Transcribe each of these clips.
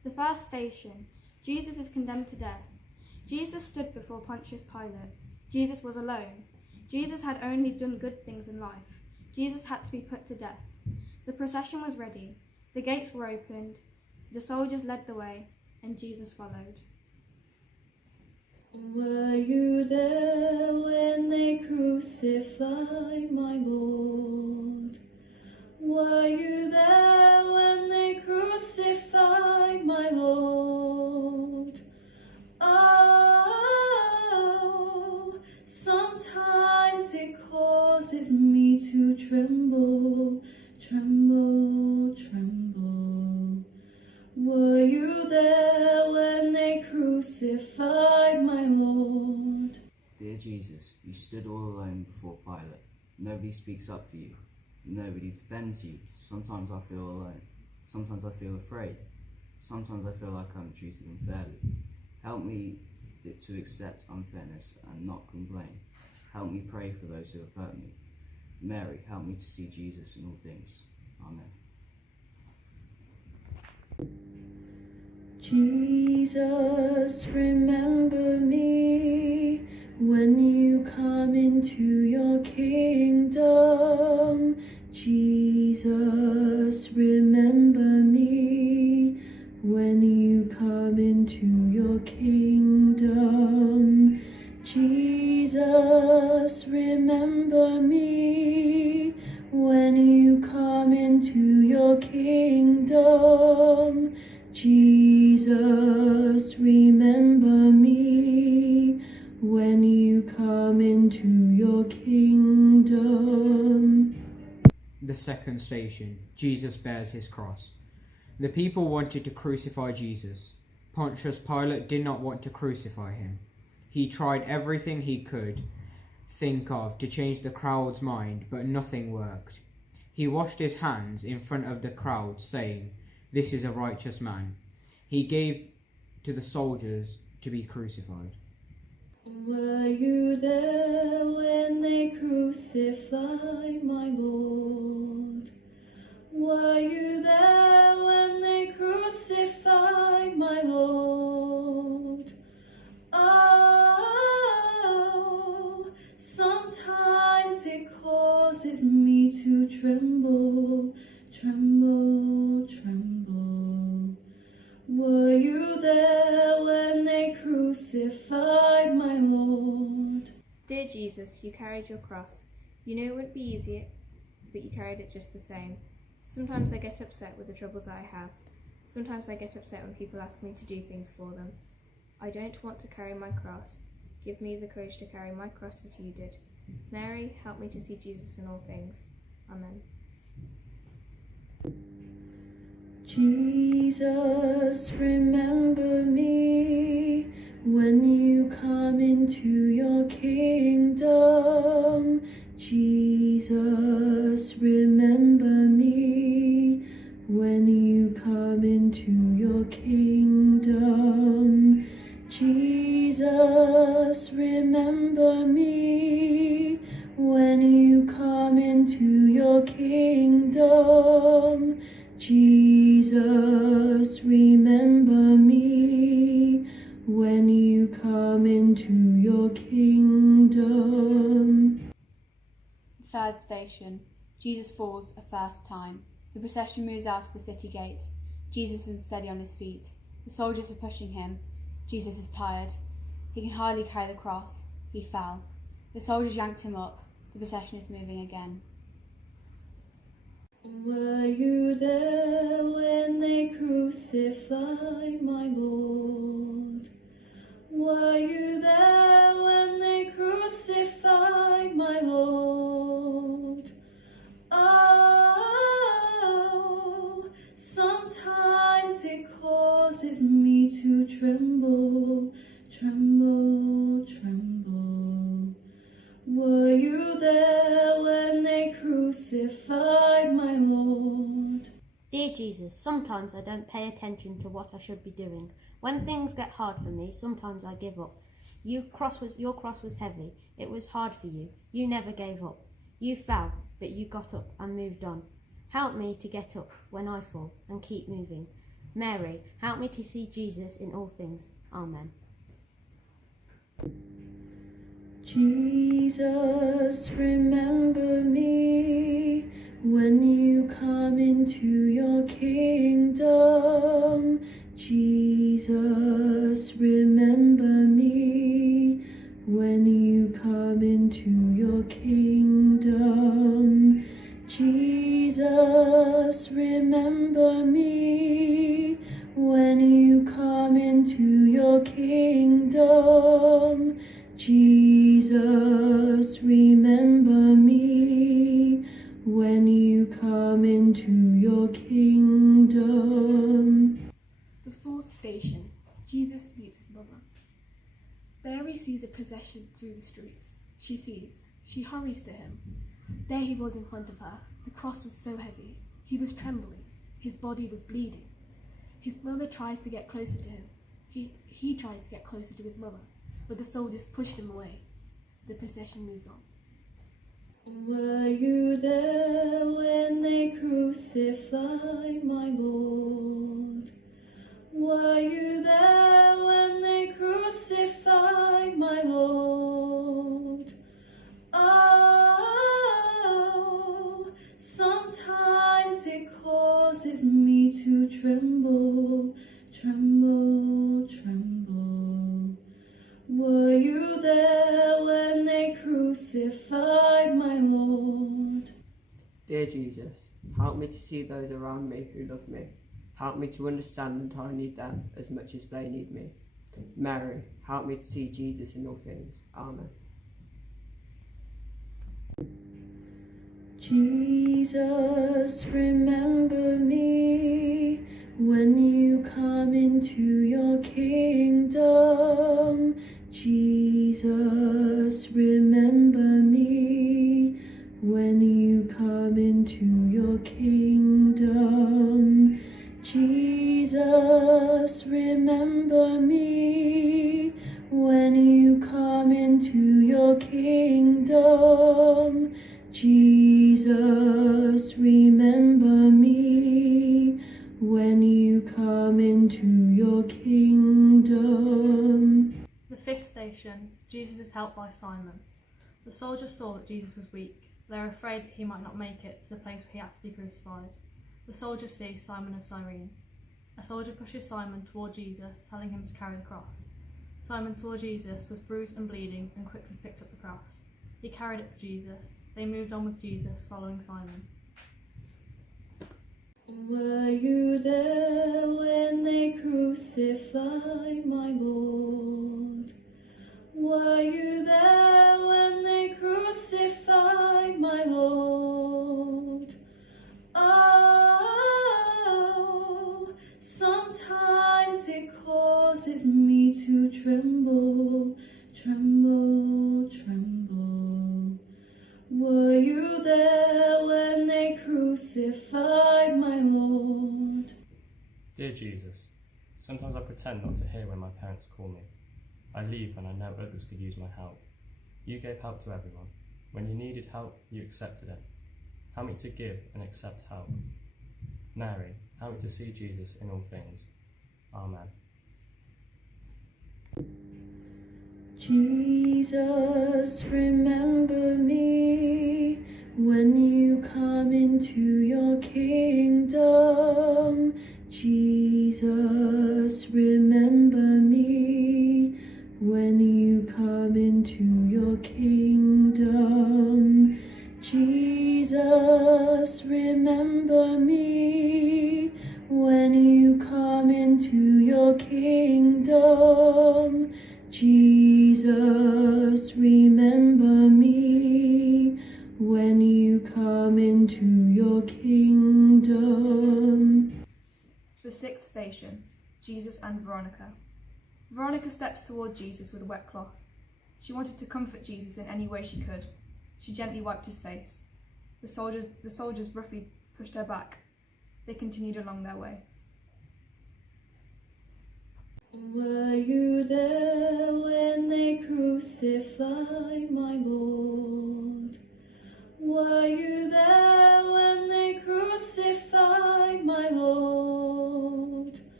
The first station. Jesus is condemned to death. Jesus stood before Pontius Pilate. Jesus was alone. Jesus had only done good things in life. Jesus had to be put to death. The procession was ready. The gates were opened. The soldiers led the way, and Jesus followed. Were you there when they crucified my Lord? Were you there when they crucified my Lord? Oh, sometimes it causes me to tremble, tremble, tremble. Were you there when they crucified my Lord? Dear Jesus, you stood all alone before Pilate. Nobody speaks up for you. Nobody defends you. Sometimes I feel alone. Sometimes I feel afraid. Sometimes I feel like I'm treated unfairly. Help me to accept unfairness and not complain. Help me pray for those who have hurt me. Mary, help me to see Jesus in all things. Amen. Jesus, remember me when you come into your kingdom. Jesus, remember me when you come into your kingdom. Jesus, remember me when you come into your kingdom. Jesus, remember me when you come into your kingdom. The second station. Jesus bears his cross. The people wanted to crucify Jesus. Pontius Pilate did not want to crucify him. He tried everything he could think of to change the crowd's mind, but nothing worked. He washed his hands in front of the crowd, saying, "This is a righteous man." He gave to the soldiers to be crucified. Were you there when they crucified my Lord? Were you there when they crucified my Lord? Oh, sometimes it causes me to tremble, tremble, tremble. Were you there when they crucified my Lord? Dear Jesus, you carried your cross. You knew it wouldn't be easy, but you carried it just the same. Sometimes I get upset with the troubles I have. Sometimes I get upset when people ask me to do things for them. I don't want to carry my cross. Give me the courage to carry my cross as you did. Mary, help me to see Jesus in all things. Amen. Jesus, remember me when you come into your kingdom. Jesus, remember me when you come into your kingdom. Jesus, remember me when you come into your kingdom. Jesus, remember me when you come into your kingdom. Third station. Jesus falls a first time. The procession moves out of the city gate. Jesus is unsteady on his feet. The soldiers are pushing him. Jesus is tired. He can hardly carry the cross. He fell. The soldiers yanked him up. The procession is moving again. Were you there when they crucified my Lord? Were you there when they crucified my Lord? Oh, sometimes it causes me to tremble, tremble, tremble. Were you there when they crucified my Lord? Dear Jesus, sometimes I don't pay attention to what I should be doing. When things get hard for me, sometimes I give up. Your cross was heavy. It was hard for you. You never gave up. You fell, but you got up and moved on. Help me to get up when I fall and keep moving. Mary, help me to see Jesus in all things. Amen. Jesus, remember me when you come into your kingdom. Jesus, remember me when you come into your kingdom. Jesus, remember me when you come into your kingdom. Jesus, remember me when you come into your kingdom. The fourth station, Jesus meets his mother. Mary sees a procession through the streets. She hurries to him. There he was in front of her. The cross was so heavy. He was trembling. His body was bleeding. His mother tries to get closer to him. He tries to get closer to his mother, but the soldiers pushed him away. The procession moves on. Were you there when they crucified my Lord? Were you there when they crucified my Lord? Oh, sometimes it causes me to tremble, tremble, tremble. Were you there when they crucified my Lord? Dear Jesus, help me to see those around me who love me. Help me to understand that I need them as much as they need me. Mary, help me to see Jesus in all things. Amen. Jesus, remember me when you come into your kingdom. Jesus, remember me when you come into your kingdom. Jesus, remember me when you come into your kingdom. Jesus, remember me when you come into your kingdom. The fifth station, Jesus is helped by Simon. The soldiers saw that Jesus was weak. They were afraid that he might not make it to the place where he had to be crucified. The soldiers see Simon of Cyrene. A soldier pushes Simon toward Jesus, telling him to carry the cross. Simon saw Jesus was bruised and bleeding and quickly picked up the cross. He carried it for Jesus. They moved on with Jesus, following Simon. Were you there when they crucified my Lord? Were you there when they crucified my Lord? Oh, sometimes it causes me to tremble, tremble, tremble. Were you there when they crucified my Lord? Dear Jesus, sometimes I pretend not to hear when my parents call me. I leave when I know others could use my help. You gave help to everyone. When you needed help, you accepted it. Help me to give and accept help. Mary, help me to see Jesus in all things. Amen. Jesus, remember me when you come into your kingdom. Jesus, remember me when you come into your kingdom. Jesus, remember me when you come into your kingdom. Jesus, remember me when you come into your kingdom. The sixth station, Jesus and Veronica. Veronica steps toward Jesus with a wet cloth. She wanted to comfort Jesus in any way she could. She gently wiped his face. The soldiers roughly pushed her back. They continued along their way. Were you there when they crucified my Lord? Were you there when they crucified my Lord?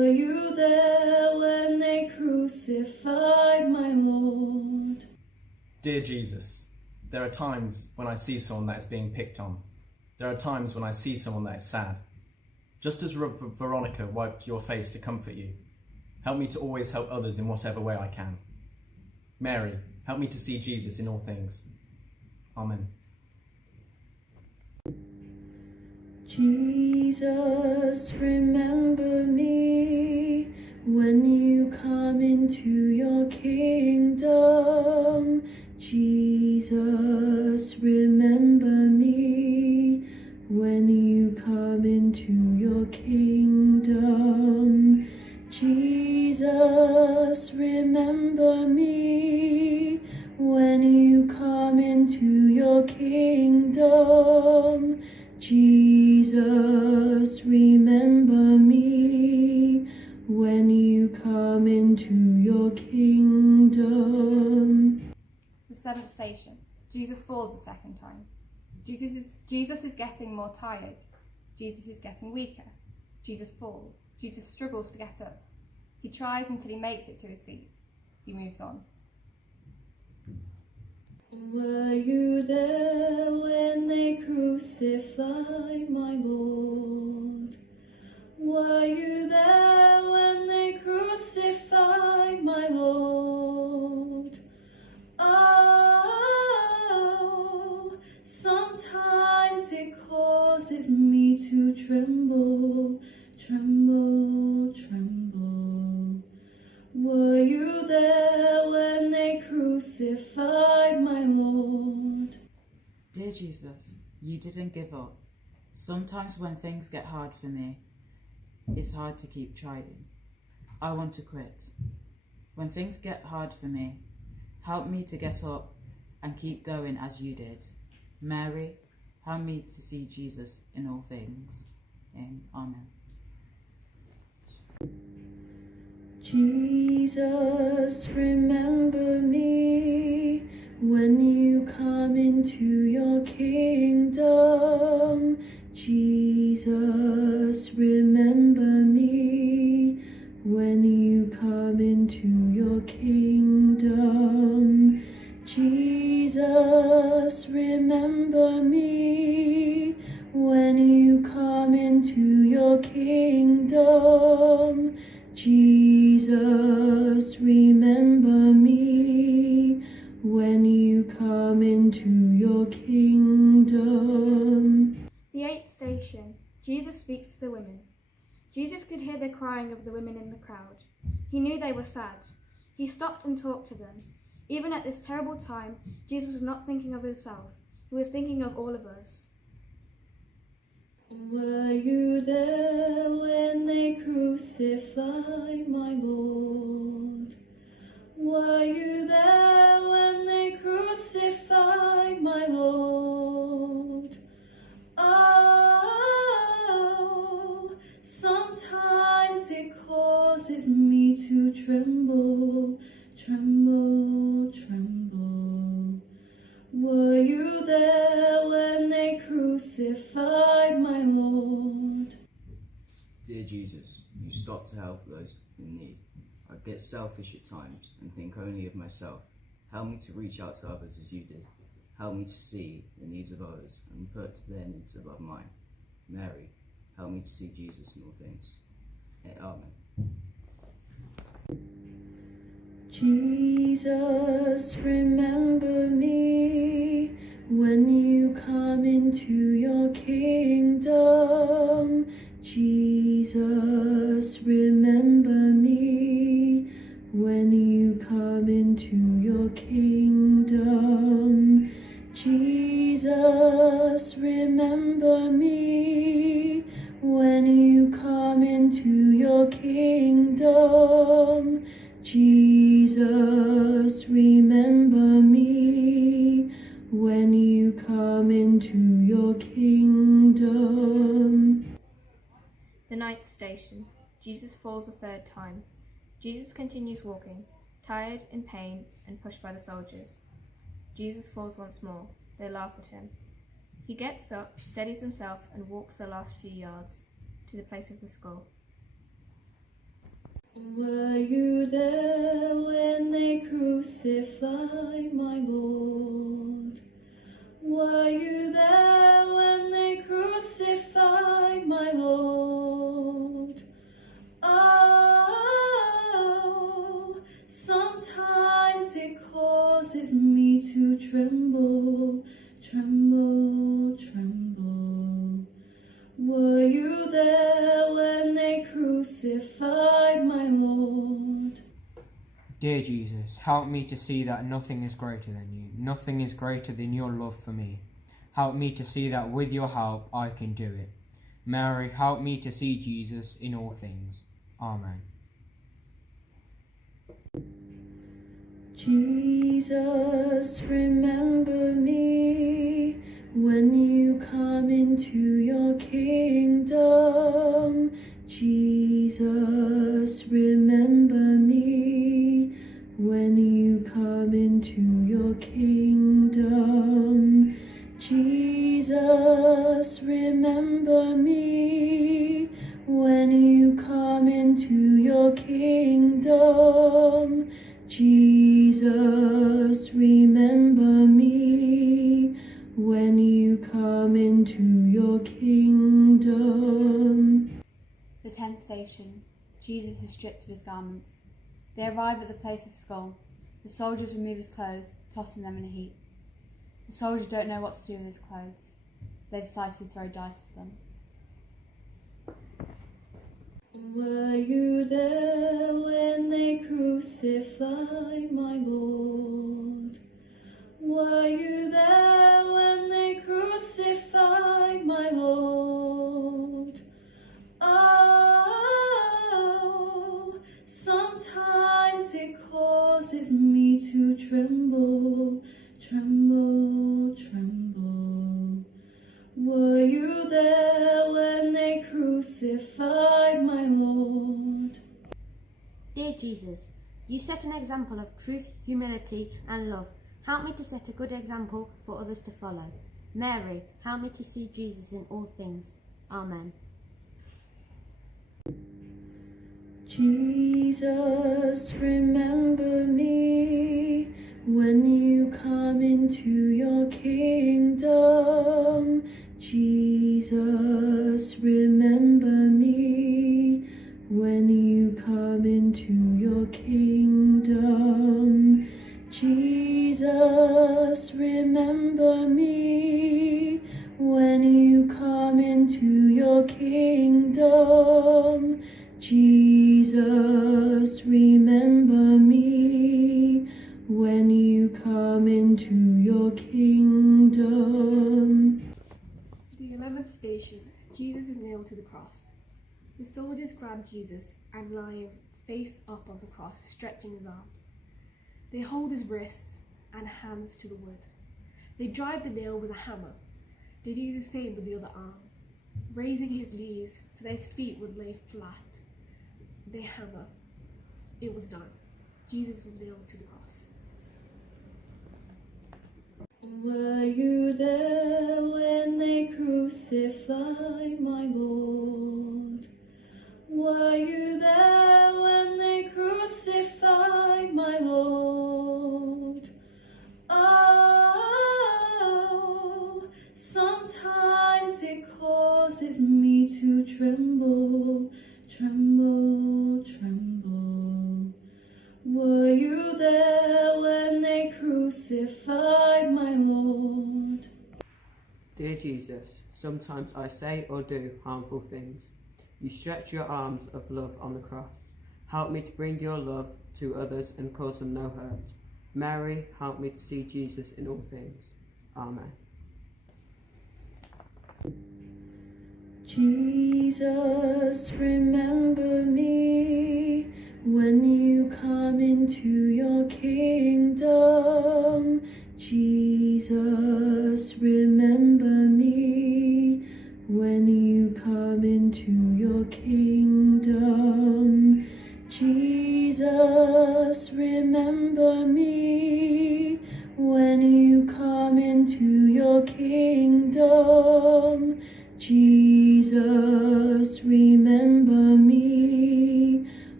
crucified my Lord. Dear Jesus, there are times when I see someone that is being picked on. There are times when I see someone that is sad. Just as Veronica wiped your face to comfort you, help me to always help others in whatever way I can. Mary, help me to see Jesus in all things. Amen. Jesus, remember me when you come into your kingdom. Jesus, remember me when you come into your kingdom. Jesus, remember me when you come into your kingdom. Jesus, remember me when you come into your kingdom. The seventh station. Jesus falls the second time. Jesus is getting more tired. Jesus is getting weaker. Jesus falls. Jesus struggles to get up. He tries until he makes it to his feet. He moves on. Were you there when they crucified my Lord? Were you there when they crucified my Lord? Oh, sometimes it causes me to tremble, tremble, tremble. Were you there when they crucified my Lord? Dear Jesus, you didn't give up. Sometimes when things get hard for me, it's hard to keep trying. I want to quit. When things get hard for me, help me to get up and keep going as you did. Mary, help me to see Jesus in all things. Amen. Jesus, remember me when you come into your kingdom. Jesus, remember me when you come into your kingdom. Jesus, remember me when you come into your kingdom. Jesus, remember me when you come into your kingdom. The eighth station. Jesus speaks to the women. Jesus could hear the crying of the women in the crowd. He knew they were sad. He stopped and talked to them. Even at this terrible time, Jesus was not thinking of himself. He was thinking of all of us. Were you there when they crucified my Lord? Were you there when they crucified my Lord? Oh, sometimes it causes me to tremble, tremble, tremble. Were you there when they crucified my Lord? Dear Jesus, you stop to help those in need. I get selfish at times and think only of myself. Help me to reach out to others as you did. Help me to see the needs of others and put their needs above mine. Mary, help me to see Jesus in all things. Amen. Jesus, remember me when you come into your kingdom. Jesus, remember me when you come into your kingdom. Jesus, remember me when you come into your kingdom. Jesus, remember me when you come into your kingdom. The ninth station. Jesus falls a third time. Jesus continues walking, tired, in pain, and pushed by the soldiers. Jesus falls once more. They laugh at him. He gets up, steadies himself, and walks the last few yards to the place of the skull. Were you there when they crucified my Lord? Were you there when they crucified my Lord? Oh, sometimes it causes me to tremble, tremble, tremble. Were you there when they crucified my Lord? Dear Jesus, help me to see that nothing is greater than you. Nothing is greater than your love for me. Help me to see that with your help I can do it. Mary, help me to see Jesus in all things. Amen. Jesus, remember me when you come into your kingdom. Jesus, remember me when you come into your kingdom. Jesus, remember me when you come into your kingdom. Jesus, remember me when you come into your kingdom. The 10th station. Jesus is stripped of his garments. They arrive at the place of skull. The soldiers remove his clothes, tossing them in a heap. The soldiers don't know what to do with his clothes. They decide to throw dice for them. Were you there when they crucified my Lord? Were you there when they crucified my Lord? Oh, sometimes it causes me to tremble, tremble, tremble. Were you there when they crucified my Lord? Dear Jesus, you set an example of truth, humility and love. Help me to set a good example for others to follow. Mary, help me to see Jesus in all things. Amen. Jesus, remember me when you come into your kingdom. Jesus, remember me when you come into your kingdom. Jesus, remember me when you come into your kingdom. Jesus, remember me when you come into your kingdom. The 11th station. Jesus is nailed to the cross. The soldiers grab Jesus and lie him face up on the cross, stretching his arms. They hold his wrists and hands to the wood. They drive the nail with a hammer. They do the same with the other arm, raising his knees so that his feet would lay flat. They hammer. It was done. Jesus was nailed to the cross. Were you there when they crucified my Lord? Were you there when they crucified my Lord? Oh, sometimes it causes me to tremble, tremble, tremble. Were you there when they crucified my Lord? Dear Jesus, sometimes I say or do harmful things. You stretch your arms of love on the cross. Help me to bring your love to others and cause them no hurt. Mary, help me to see Jesus in all things. Amen. Jesus, remember me when you come into your kingdom. Jesus, remember me when you come into your kingdom. Jesus, remember me when you come into your kingdom. Jesus, remember me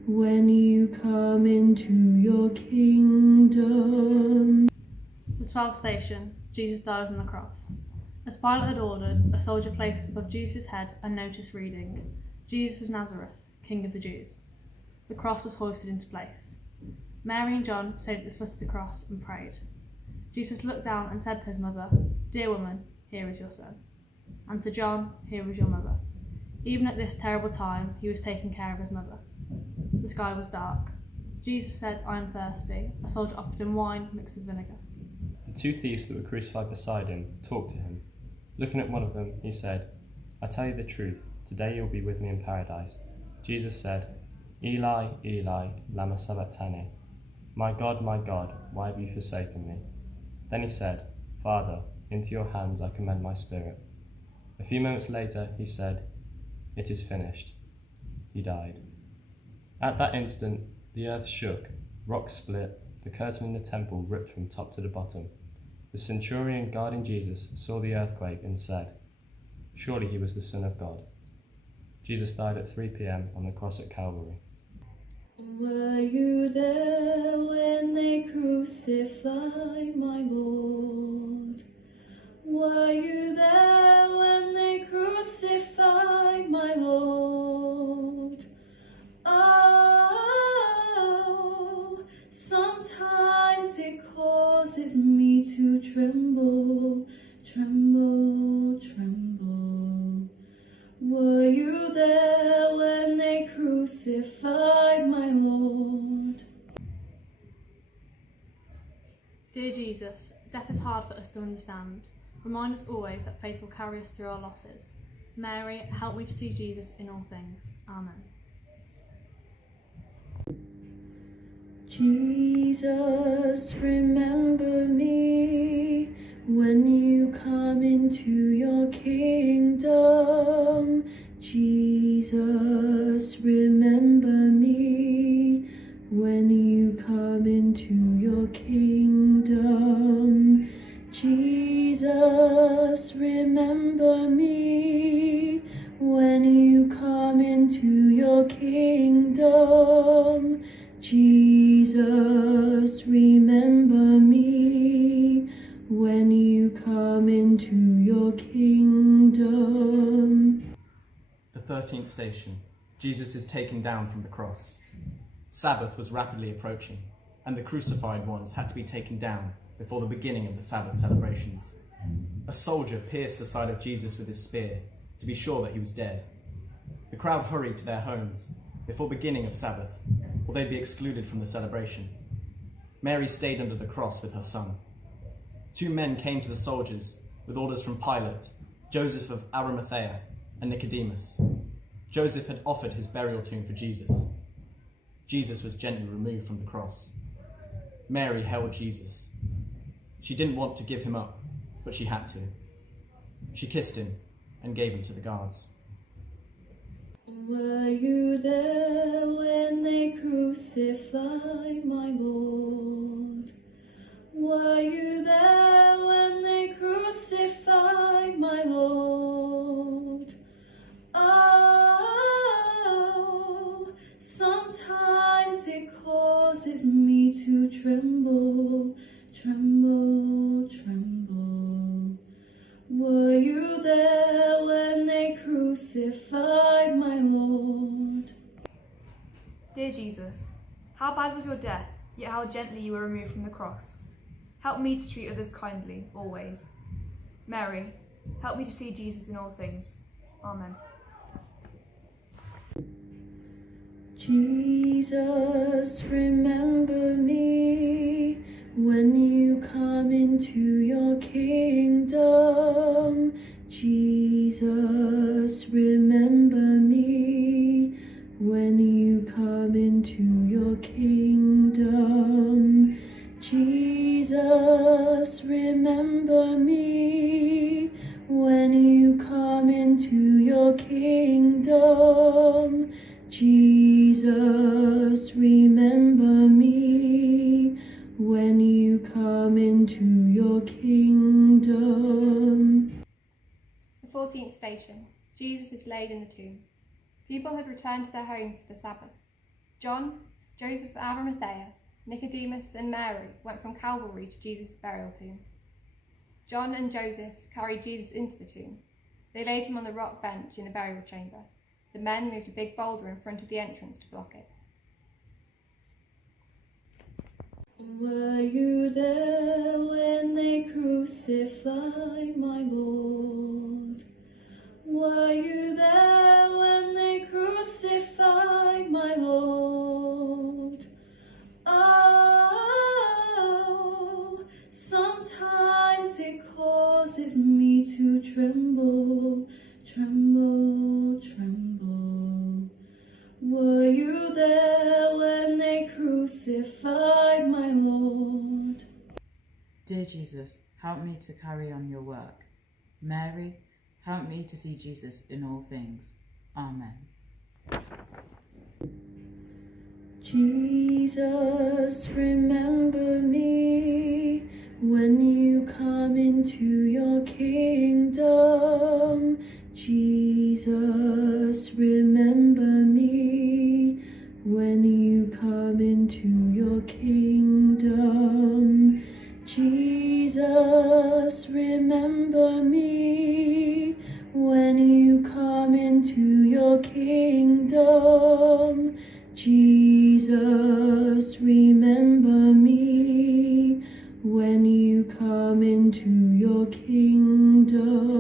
when you come into your kingdom. The 12th station, Jesus dies on the cross. As Pilate had ordered, a soldier placed above Jesus' head a notice reading, Jesus of Nazareth, King of the Jews. The cross was hoisted into place. Mary and John stayed at the foot of the cross and prayed. Jesus looked down and said to his mother, "Dear woman, here is your son." And to John, "Here is your mother." Even at this terrible time, he was taking care of his mother. The sky was dark. Jesus said, "I am thirsty." A soldier offered him wine mixed with vinegar. The two thieves that were crucified beside him talked to him. Looking at one of them, he said, "I tell you the truth, today you'll be with me in paradise." Jesus said, "Eli, Eli, lama sabachthani?" My God, why have you forsaken me?" Then he said, "Father, into your hands I commend my spirit." A few moments later, he said, "It is finished." He died. At that instant, the earth shook, rocks split, the curtain in the temple ripped from top to the bottom. The centurion guarding Jesus saw the earthquake and said, "Surely he was the Son of God." Jesus died at 3 p.m. on the cross at Calvary. Were you there when they crucified my Lord? Were you there when they crucified my Lord? Oh, sometimes it causes me to tremble, tremble, tremble. Were you there when they crucified my Lord? Dear Jesus, death is hard for us to understand. Remind us always that faith will carry us through our losses. Mary, help me to see Jesus in all things. Amen. Jesus, remember me when you come into your kingdom. Jesus, remember me when you come into your kingdom. Jesus, remember me when you come into your kingdom. Jesus, remember me when you come into your kingdom. The 13th station. Jesus is taken down from the cross. Sabbath was rapidly approaching, and the crucified ones had to be taken down before the beginning of the Sabbath celebrations. A soldier pierced the side of Jesus with his spear to be sure that he was dead. The crowd hurried to their homes before beginning of Sabbath, or they'd be excluded from the celebration. Mary stayed under the cross with her son. 2 men came to the soldiers with orders from Pilate, Joseph of Arimathea, and Nicodemus. Joseph had offered his burial tomb for Jesus. Jesus was gently removed from the cross. Mary held Jesus. She didn't want to give him up, but she had to. She kissed him and gave him to the guards. Were you there when they crucified my Lord? Were you there when they crucified my Lord? Oh, sometimes it causes me to tremble, tremble, tremble. Were you there when they crucified my Lord? Dear Jesus, how bad was your death, yet how gently you were removed from the cross. Help me to treat others kindly, always. Mary, help me to see Jesus in all things. Amen. Jesus, remember me when you come into your kingdom. Jesus, remember me when you come into your kingdom. Jesus, remember me when you come into your kingdom. Jesus, remember me when you come into your kingdom. The 14th station. Jesus is laid in the tomb. People had returned to their homes for the Sabbath. John, Joseph of Arimathea, Nicodemus and Mary went from Calvary to Jesus' burial tomb. John and Joseph carried Jesus into the tomb. They laid him on the rock bench in the burial chamber. The men moved a big boulder in front of the entrance to block it. Were you there when they crucified my Lord? Were you there when they crucified my Lord? Oh, sometimes it causes me to tremble, tremble, tremble. Were you there when they crucified my Lord? Dear Jesus, help me to carry on your work. Mary, help me to see Jesus in all things. Amen. Jesus, remember me when you come into your kingdom. Jesus, remember me when you come into your kingdom. Jesus, remember me when you come into your kingdom. Jesus, remember me when you come into your kingdom.